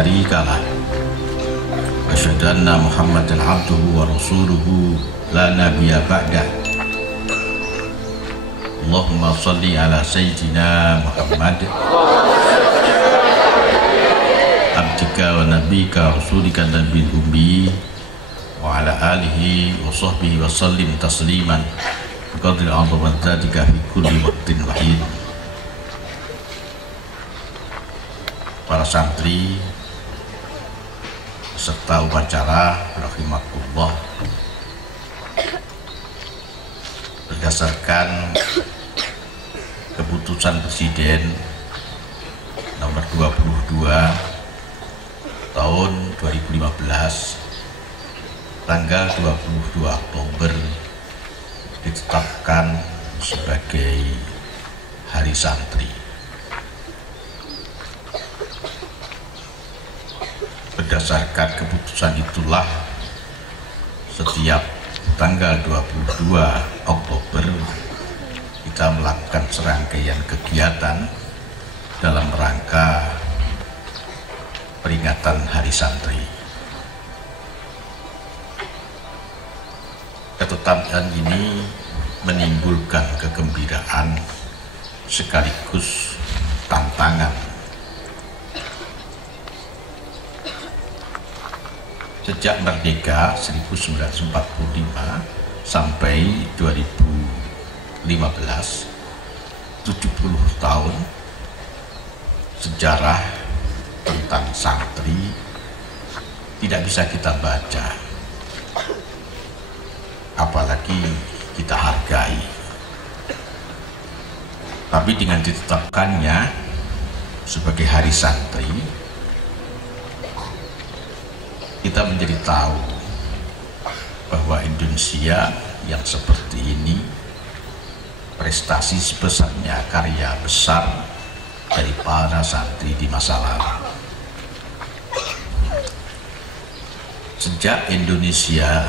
syarika lah. Asyhadu anna Muhammadan abduhu wa rasuluhu la nabiyya ba'dah. Allahumma shalli ala sayyidina Muhammad abdika wa nabika rasulika nabil ummi wa ala alihi wa sahbihi wa sallim tasliman biqadri azamatika fi kulli waqtin wahid. Para santri serta upacara rahimakumullah, berdasarkan keputusan Presiden nomor 22 tahun 2015 tanggal 22 Oktober ditetapkan sebagai Hari Santri. Berdasarkan keputusan itulah setiap tanggal 22 Oktober kita melakukan serangkaian kegiatan dalam rangka peringatan Hari Santri. Ketetapan ini menimbulkan kegembiraan sekaligus tantangan. Sejak merdeka 1945 sampai 2015, 70 tahun sejarah tentang santri tidak bisa kita baca, apalagi kita hargai. Tapi dengan ditetapkannya sebagai Hari Santri, kita menjadi tahu bahwa Indonesia yang seperti ini, prestasi sebesarnya karya besar dari para santri di masa lalu. Sejak Indonesia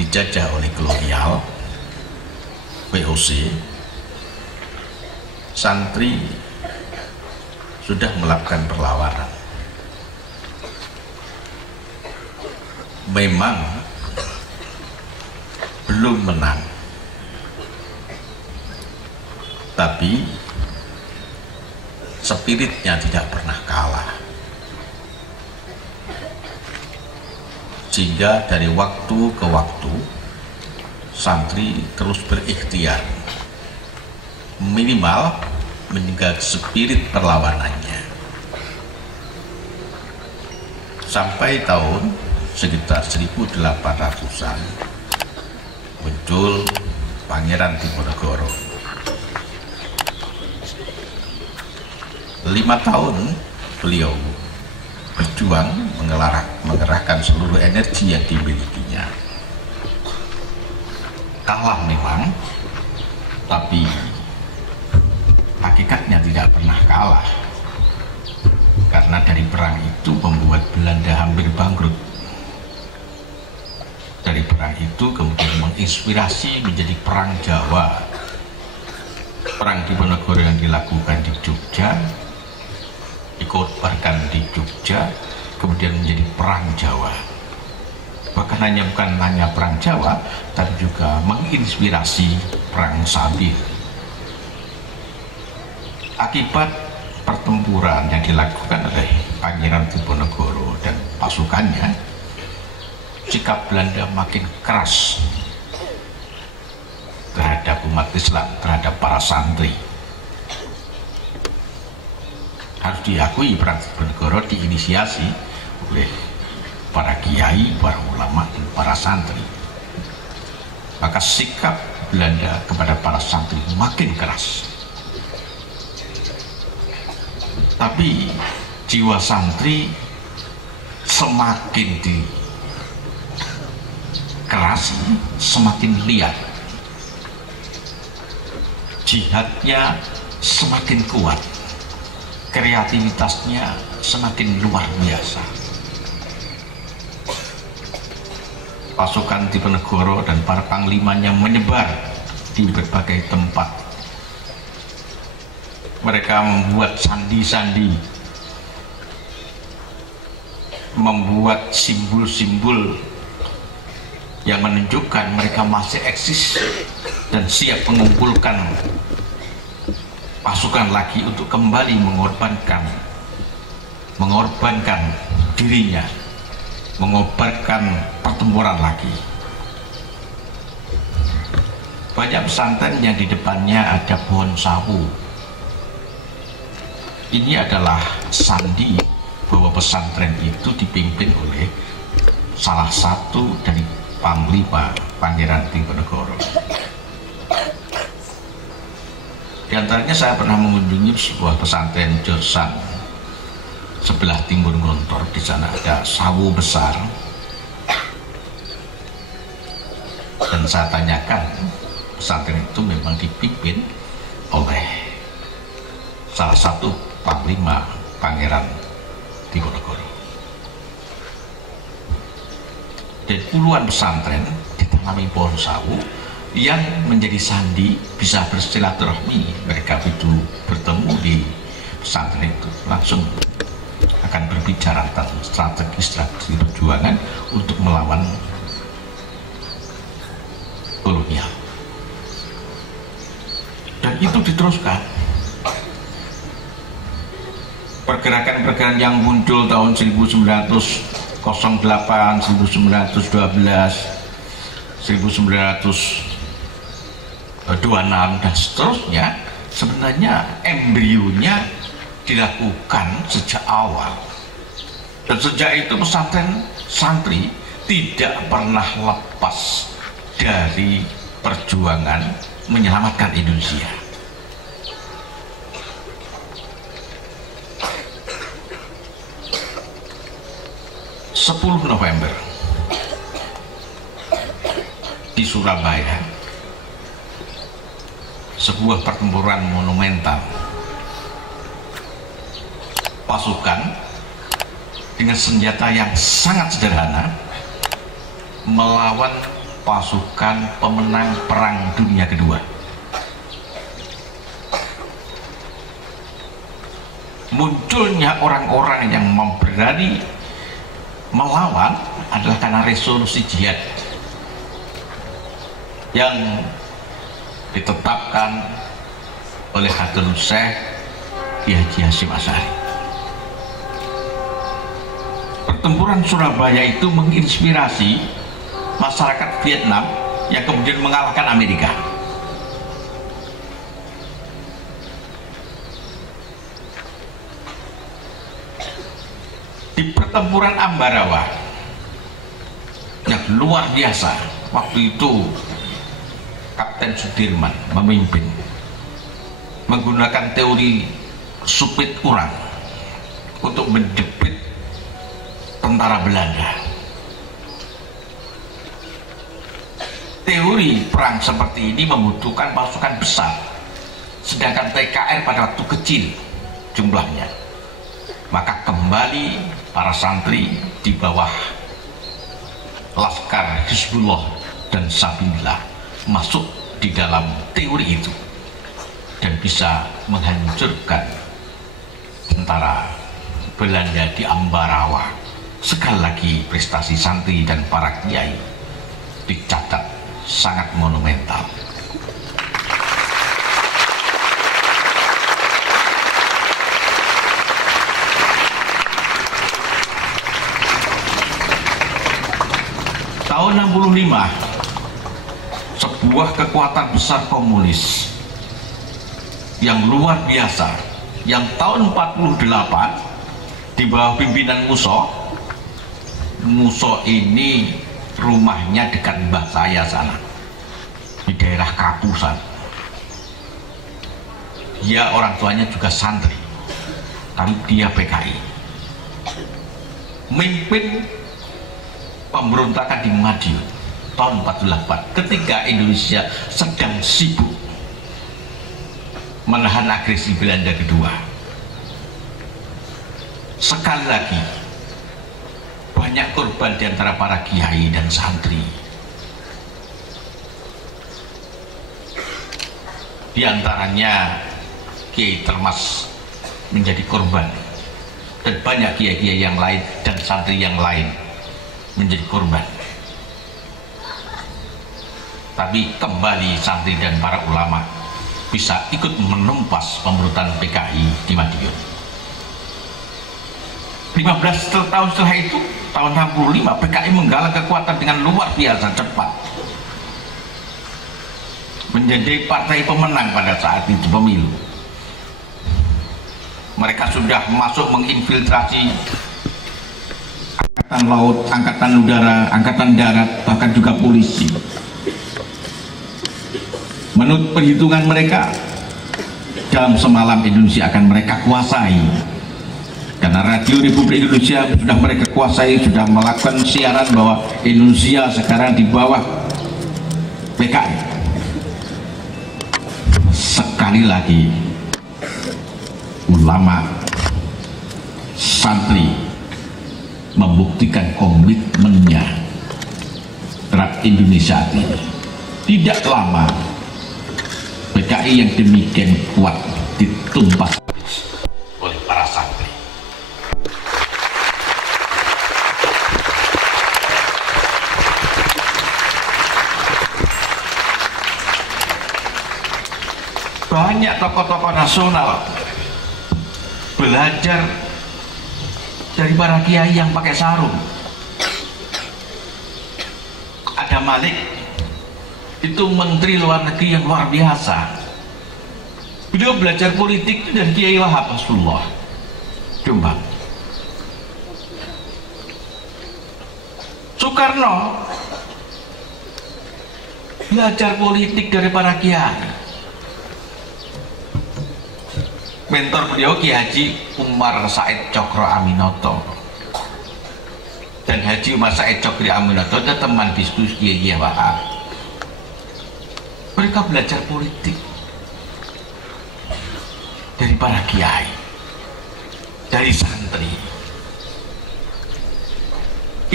dijajah oleh kolonial VOC, santri sudah melakukan perlawanan. Memang belum menang, tapi spiritnya tidak pernah kalah, sehingga dari waktu ke waktu santri terus berikhtiar minimal menjaga spirit perlawanannya sampai tahun sekitar 1800-an muncul Pangeran Diponegoro. 5 tahun beliau berjuang mengerahkan seluruh energi yang dimilikinya. Kalah memang, tapi hakikatnya tidak pernah kalah, karena dari perang itu membuat Belanda hampir bangkrut. Dari perang itu kemudian menginspirasi menjadi Perang Jawa. Perang Diponegoro yang dilakukan di Jogja, dikobarkan di Jogja, kemudian menjadi Perang Jawa. Bahkan bukan hanya Perang Jawa, tapi juga menginspirasi Perang Sabir. Akibat pertempuran yang dilakukan oleh Pangeran Diponegoro dan pasukannya, sikap Belanda makin keras terhadap umat Islam, terhadap para santri. Harus diakui Perang Diponegoro diinisiasi oleh para kiai, para ulama, dan para santri. Maka sikap Belanda kepada para santri makin keras. Tapi jiwa santri semakin dikerasi, semakin liat, jihadnya semakin kuat, kreativitasnya semakin luar biasa. Pasukan Diponegoro dan para panglimanya menyebar di berbagai tempat. Mereka membuat sandi-sandi membuat simbol-simbol yang menunjukkan mereka masih eksis dan siap mengumpulkan pasukan lagi untuk kembali mengorbankan dirinya, mengorbankan pertempuran lagi. Banyak pesantren yang di depannya ada pohon sawu. Ini adalah sandi bahwa pesantren itu dipimpin oleh salah satu dari Panglima Pangeran Diponegoro. Di antaranya saya pernah mengunjungi sebuah pesantren Jorsan sebelah timur Gontor. Di sana ada sawu besar, dan saya tanyakan, pesantren itu memang dipimpin oleh salah satu Panglima Pangeran Diponegoro. Dan puluhan pesantren ditanami pohon sawu yang menjadi sandi, bisa bersilaturahmi. Mereka itu bertemu di pesantren itu langsung akan berbicara tentang strategi perjuangan untuk melawan kolonial. Dan itu diteruskan. Pergerakan-pergerakan yang muncul tahun 1908, 1912, 1926 dan seterusnya, sebenarnya embrionya dilakukan sejak awal. Dan sejak itu pesantren santri tidak pernah lepas dari perjuangan menyelamatkan Indonesia. November di Surabaya, sebuah pertempuran monumental. Pasukan dengan senjata yang sangat sederhana melawan pasukan pemenang Perang Dunia Kedua. Munculnya orang-orang yang berani melawan adalah karena resolusi jihad yang ditetapkan oleh Hadratus Syekh Ki Haji Hasyim Asy'ari. Pertempuran Surabaya itu menginspirasi masyarakat Vietnam yang kemudian mengalahkan Amerika. Di pertempuran Ambarawa yang luar biasa, waktu itu Kapten Sudirman memimpin menggunakan teori supit kurang untuk menjepit tentara Belanda. Teori perang seperti ini membutuhkan pasukan besar, sedangkan TKR pada waktu kecil jumlahnya. Maka kembali para santri di bawah Laskar Hizbullah dan Sabilillah masuk di dalam teori itu dan bisa menghancurkan tentara Belanda di Ambarawa. Sekali lagi prestasi santri dan para kiai dicatat sangat monumental. Tahun 65, sebuah kekuatan besar komunis yang luar biasa, yang tahun 48 di bawah pimpinan Musso ini rumahnya dekat mbah saya sana di daerah Kapusan. Ya, orang tuanya juga santri, tapi dia PKI. Mimpin pemberontakan di Madiun tahun 48 ketika Indonesia sedang sibuk menahan agresi Belanda kedua. Sekali lagi banyak korban di antara para kiai dan santri. Di antaranya Kiai Termas menjadi korban dan banyak kiai-kiai yang lain dan santri yang lain menjadi korban. Tapi kembali santri dan para ulama bisa ikut menumpas pemberontakan PKI di Madiun. 15 tahun setelah itu, tahun 65, PKI menggalang kekuatan dengan luar biasa cepat, menjadi partai pemenang pada saat itu pemilu. Mereka sudah masuk menginfiltrasi angkatan laut, angkatan udara, angkatan darat, bahkan juga polisi. Menurut perhitungan mereka, dalam semalam Indonesia akan mereka kuasai. Karena Radio Republik Indonesia sudah mereka kuasai, sudah melakukan siaran bahwa Indonesia sekarang di bawah PKI. Sekali lagi, ulama, santri membuktikan komitmennya terhadap Indonesia ini. Tidak lama PKI yang demikian kuat ditumpas oleh para santri. Banyak tokoh-tokoh nasional belajar dari para kiai yang pakai sarung. Ada Malik, itu menteri luar negeri yang luar biasa. Beliau belajar politik itu dari Kiai Wahab Rasulullah Jombang. Soekarno belajar politik dari para kiai. Mentor beliau Ki Haji Umar Said Cokro Aminoto, dan Haji Umar Said Cokro Aminoto itu teman diskusi Kiai Wahab. Mereka belajar politik dari para kiai, dari santri.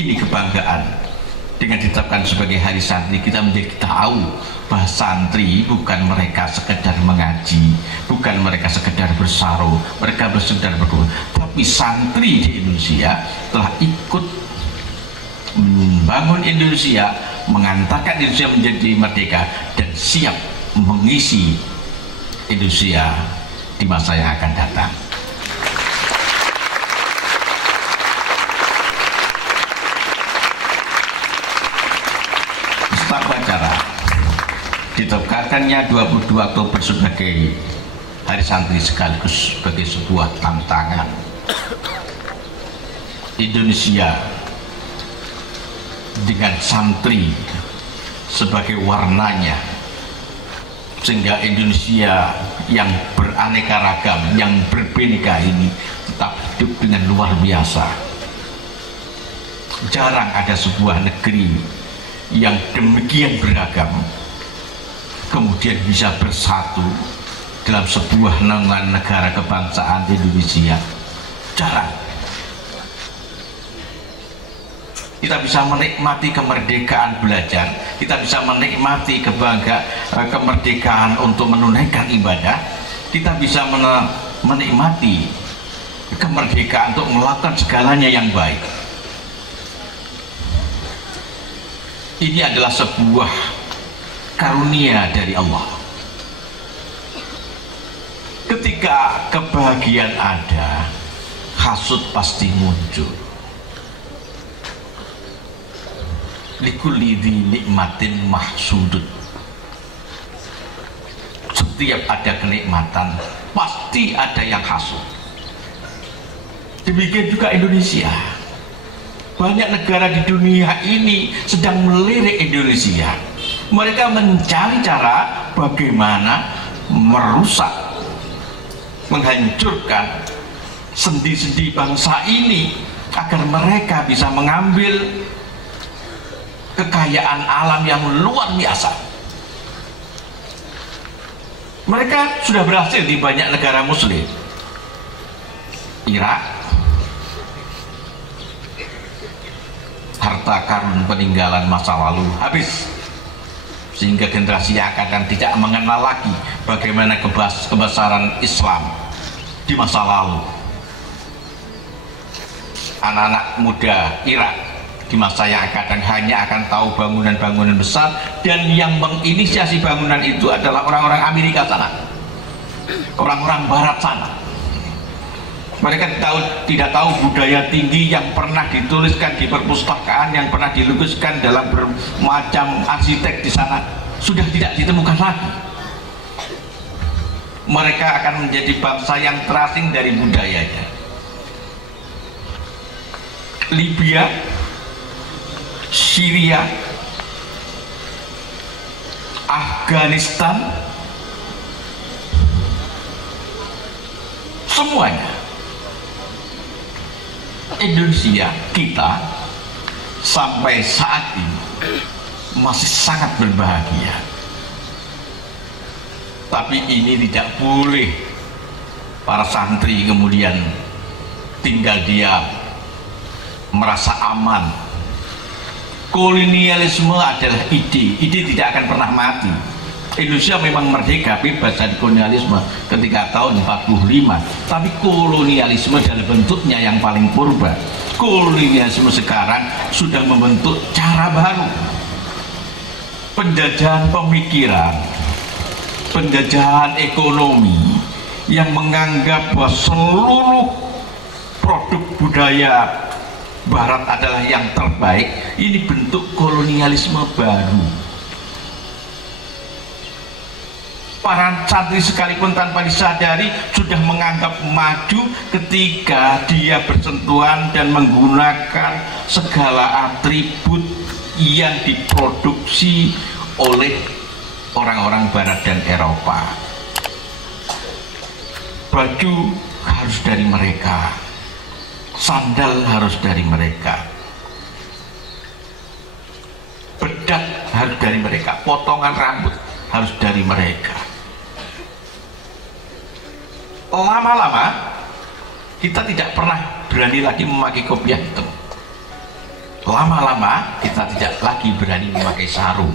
Ini kebanggaan dengan ditetapkan sebagai hari santri. Kita menjadi tahu bahwa santri bukan mereka sekedar mengaji, bukan mereka sekedar bersarung, mereka sekedar berdoa, tapi santri di Indonesia telah ikut membangun Indonesia, mengantarkan Indonesia menjadi merdeka, dan siap mengisi Indonesia di masa yang akan datang. Upacara ditetapkannya 22 Oktober sebagai hari santri sekaligus sebagai sebuah tantangan. Indonesia dengan santri sebagai warnanya, sehingga Indonesia yang beraneka ragam, yang berbeda ini tetap hidup dengan luar biasa. Jarang ada sebuah negeri yang demikian beragam kemudian bisa bersatu dalam sebuah naungan negara kebangsaan Indonesia. Jarang. Kita bisa menikmati kemerdekaan belajar, kita bisa menikmati kemerdekaan untuk menunaikan ibadah, kita bisa menikmati kemerdekaan untuk melakukan segalanya yang baik. Ini adalah sebuah karunia dari Allah. Ketika kebahagiaan ada, hasud pasti muncul. Likulli dzi nikmatin mahsudun. Setiap ada kenikmatan pasti ada yang hasud. Demikian juga Indonesia. Banyak negara di dunia ini sedang melirik Indonesia. Mereka mencari cara bagaimana merusak, menghancurkan sendi-sendi bangsa ini agar mereka bisa mengambil kekayaan alam yang luar biasa. Mereka sudah berhasil di banyak negara muslim. Irak, harta karun peninggalan masa lalu habis, sehingga generasi yang akan datang tidak mengenal lagi bagaimana kebesaran Islam di masa lalu. anak-anak muda Irak di masa yang akan datang hanya akan tahu bangunan-bangunan besar, dan yang menginisiasi bangunan itu adalah orang-orang Amerika sana, orang-orang Barat sana. Mereka tidak tahu budaya tinggi yang pernah dituliskan di perpustakaan, yang pernah dilukiskan dalam bermacam arsitek di sana, sudah tidak ditemukan lagi. Mereka akan menjadi bangsa yang terasing dari budayanya. Libya, Syria, Afghanistan, semuanya. Indonesia kita sampai saat ini masih sangat berbahagia. Tapi ini tidak boleh para santri kemudian tinggal diam, merasa aman. Kolonialisme adalah ide tidak akan pernah mati. Indonesia memang merdeka bebas dari kolonialisme ketika tahun 45, tapi kolonialisme dalam bentuknya yang paling purba. Kolonialisme sekarang sudah membentuk cara baru, penjajahan pemikiran, penjajahan ekonomi yang menganggap bahwa seluruh produk budaya Barat adalah yang terbaik. Ini bentuk kolonialisme baru. Para santri sekalipun tanpa disadari sudah menganggap maju ketika dia bersentuhan dan menggunakan segala atribut yang diproduksi oleh orang-orang Barat dan Eropa. Baju harus dari mereka, sandal harus dari mereka, bedak harus dari mereka, potongan rambut harus dari mereka. Lama-lama kita tidak pernah berani lagi memakai kopiah hitam. Lama-lama kita tidak lagi berani memakai sarung.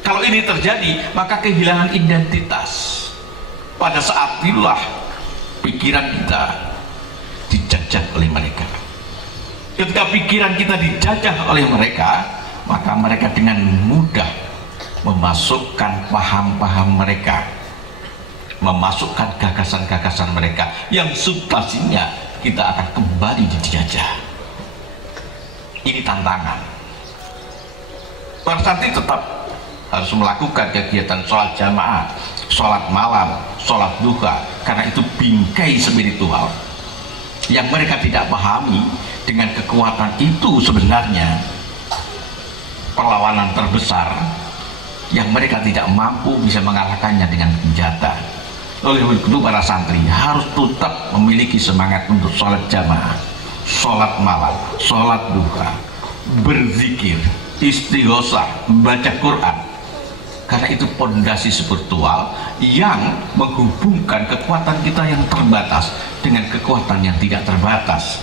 Kalau ini terjadi, maka kehilangan identitas. Pada saat itulah pikiran kita dijajah oleh mereka. Ketika pikiran kita dijajah oleh mereka, maka mereka dengan mudah memasukkan paham-paham mereka, memasukkan gagasan-gagasan mereka yang substansinya kita akan kembali dijajah. Ini tantangan. Para santri tetap harus melakukan kegiatan sholat jamaah, sholat malam, sholat duha, karena itu bingkai spiritual yang mereka tidak pahami. Dengan kekuatan itu sebenarnya perlawanan terbesar yang mereka tidak mampu bisa mengalahkannya dengan senjata. Oleh itu para santri harus tetap memiliki semangat untuk sholat jamaah, sholat malam, sholat duha, berzikir, istighosah, baca Quran, karena itu pondasi spiritual yang menghubungkan kekuatan kita yang terbatas dengan kekuatan yang tidak terbatas,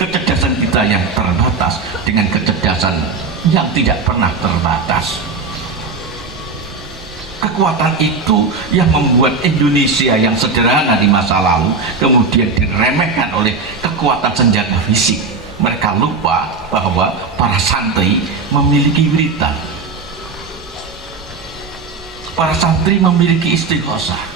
kecerdasan kita yang terbatas dengan kecerdasan yang tidak pernah terbatas. Kekuatan itu yang membuat Indonesia yang sederhana di masa lalu kemudian diremehkan oleh kekuatan senjata fisik. Mereka lupa bahwa para santri memiliki wiridan, para santri memiliki istighosah.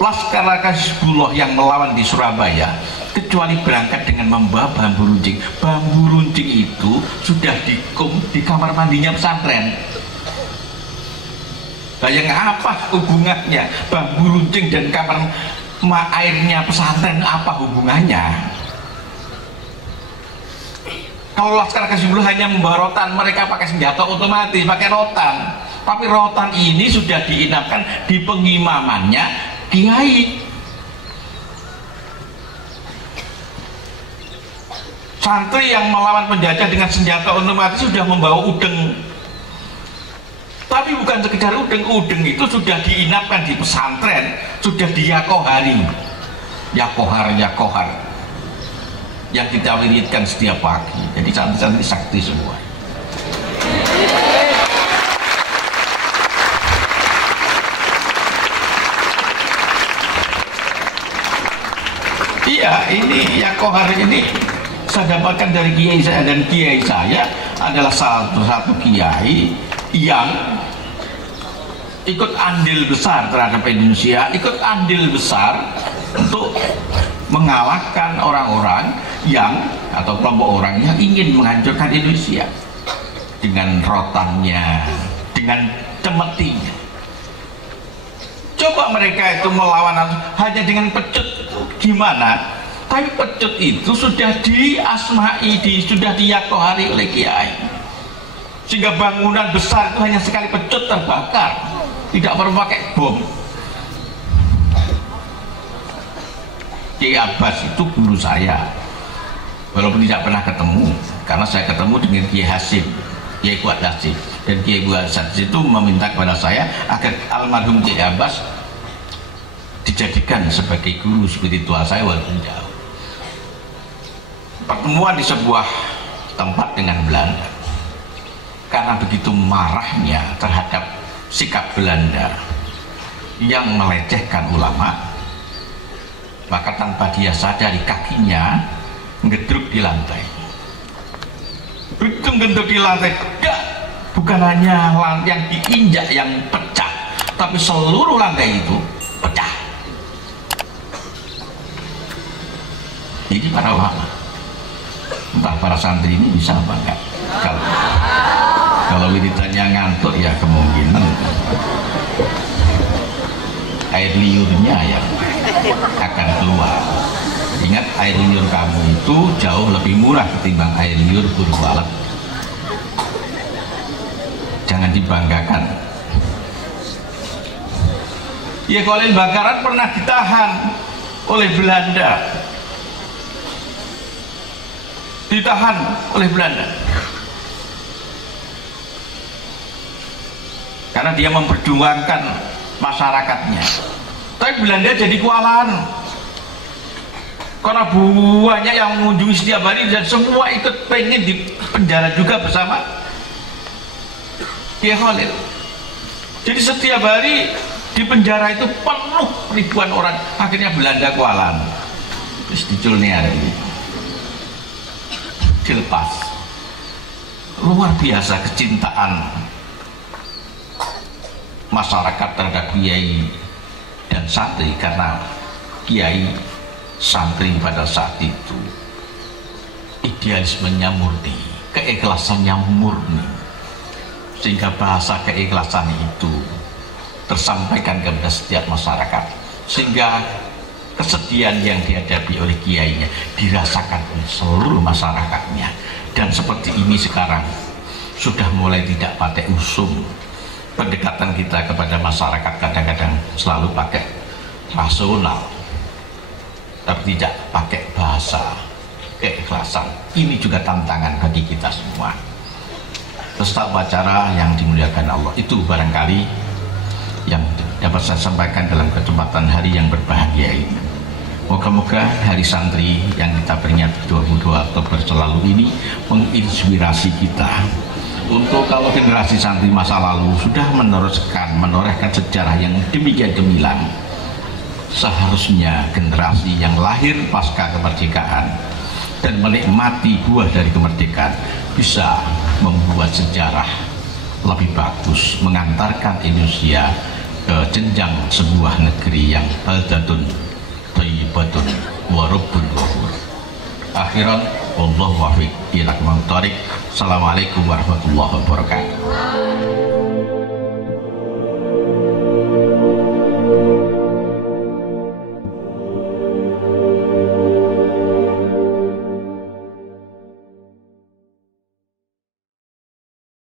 Laskar Hizbullah yang melawan di Surabaya, kecuali berangkat dengan membawa bambu runcing. Bambu runcing itu sudah dikum di kamar mandinya pesantren. Bayang apa hubungannya bambu runcing dan kamar airnya pesantren, apa hubungannya? Kalau Laskar Hizbullah hanya membawa rotan, mereka pakai senjata otomatis, pakai rotan. Tapi rotan ini sudah diinapkan di pengimamannya kiai. Santri yang melawan penjajah dengan senjata otomatis sudah membawa udeng. Tapi bukan sekedar udeng, udeng itu sudah diinapkan di pesantren, sudah diyakohari, yakohar yang kita wiridkan setiap pagi. Jadi santri-santri sakti semua. Iya, ini ya kohar ini saya dapatkan dari kiai saya, dan kiai saya adalah salah satu kiai yang ikut andil besar terhadap Indonesia, ikut andil besar untuk mengalahkan orang-orang yang atau kelompok orang yang ingin menghancurkan Indonesia dengan rotannya, dengan cemetinya. Coba mereka itu melawan hanya dengan pecut, gimana? Tapi pecut itu sudah diasmai, sudah diyakohari oleh kiai, sehingga bangunan besar itu hanya sekali pecut terbakar, tidak perlu pakai bom. Kiai Abbas itu guru saya, walaupun tidak pernah ketemu, karena saya ketemu dengan Kiai Hasim, Kiai Kuat Hasim, dan Kiai Kuat Hasim itu meminta kepada saya agar almarhum Kiai Abbas dijadikan sebagai guru spiritual saya walaupun jauh. Pertemuan di sebuah tempat dengan Belanda, karena begitu marahnya terhadap sikap Belanda yang melecehkan ulama, maka tanpa dia sadari kakinya ngedruk di lantai. Begitu ngedruk di lantai, bukan hanya yang diinjak yang pecah, tapi seluruh lantai itu pecah. Jadi para ulama, entah para santri ini bisa apa enggak, kalau wiridannya ngantuk ya kemungkinan air liurnya yang akan keluar. Ingat, air liur kamu itu jauh lebih murah ketimbang air liur guru walet. Jangan dibanggakan. Ya, Khalil Bakaran pernah ditahan oleh Belanda, ditahan oleh Belanda karena dia memperjuangkan masyarakatnya. Tapi Belanda jadi kewalahan karena banyak yang mengunjungi setiap hari dan semua ikut pengen di penjara juga bersama Kiai Khalil. Jadi setiap hari di penjara itu penuh ribuan orang. Akhirnya Belanda kewalahan, terus diculnya hari ini dilepas. Luar biasa kecintaan masyarakat terhadap kiai dan santri, karena kiai santri pada saat itu idealismenya murni, keikhlasannya murni, sehingga bahasa keikhlasan itu tersampaikan kepada setiap masyarakat, sehingga kesedihan yang dihadapi oleh kiainya dirasakan oleh seluruh masyarakatnya. Dan seperti ini sekarang sudah mulai tidak pakai usum. Pendekatan kita kepada masyarakat kadang-kadang selalu pakai rasional, tapi tidak pakai bahasa keikhlasan. Ini juga tantangan bagi kita semua. Peserta upacara yang dimuliakan Allah, itu barangkali yang dapat saya sampaikan dalam kesempatan hari yang berbahagia ini. Moga-moga hari santri yang kita peringati 22 Oktober selalu ini menginspirasi kita untuk, kalau generasi santri masa lalu sudah menorehkan sejarah yang demikian gemilang, seharusnya generasi yang lahir pasca kemerdekaan dan menikmati buah dari kemerdekaan bisa membuat sejarah lebih bagus, mengantarkan Indonesia ke jenjang sebuah negeri yang baldatun thayyibatun wa rabbun ghafur. Akhiran, wallahu waffiq ila aqwamit thoriq. Assalamualaikum warahmatullahi wabarakatuh.